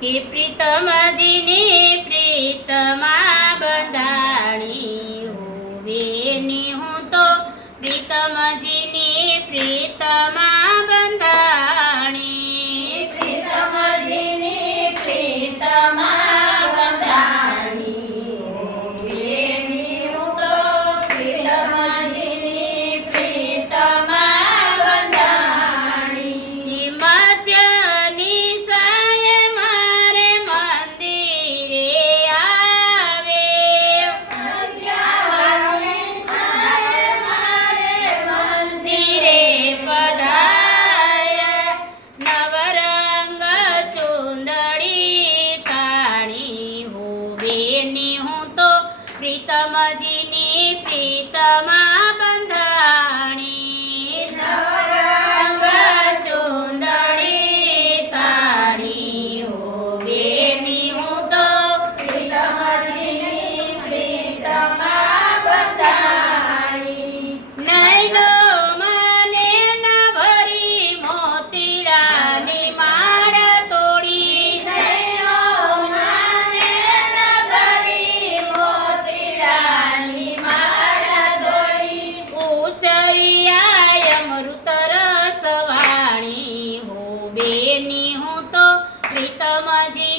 કે પ્રીતમજીની પ્રીતમાં બંધાણી હોવેની હું તો પ્રીતમજીની પ્રીતમાં બંધાણી પ્રીતમજીની પ્રીતમાં બંધાણી હોવેની હું તો પ્રીતમજીની પ્રીતમાં બંધાણી મધ્યની સાય મારે મંદિરે આવે મધ્યાની સાય મારે મંદિરે પધાર્યા નવરંગ ચુંદડી તાણી હોવેની હું તો પ્રીતમજીની પ્રીતમાં બંધાણી નવરંગ ચુંદડી તાણી હોવેની હું તો પ્રીતમજીની પ્રીતમાં બંધાણી નૈનો મને ન ભરી મોતીડાની માળ તોડી નૈનો માને ન ભરી મોતીડાની માળ દોડી ઉચરિયા અમૃત રસ વાણી હોવેની હું તો પ્રીતમજી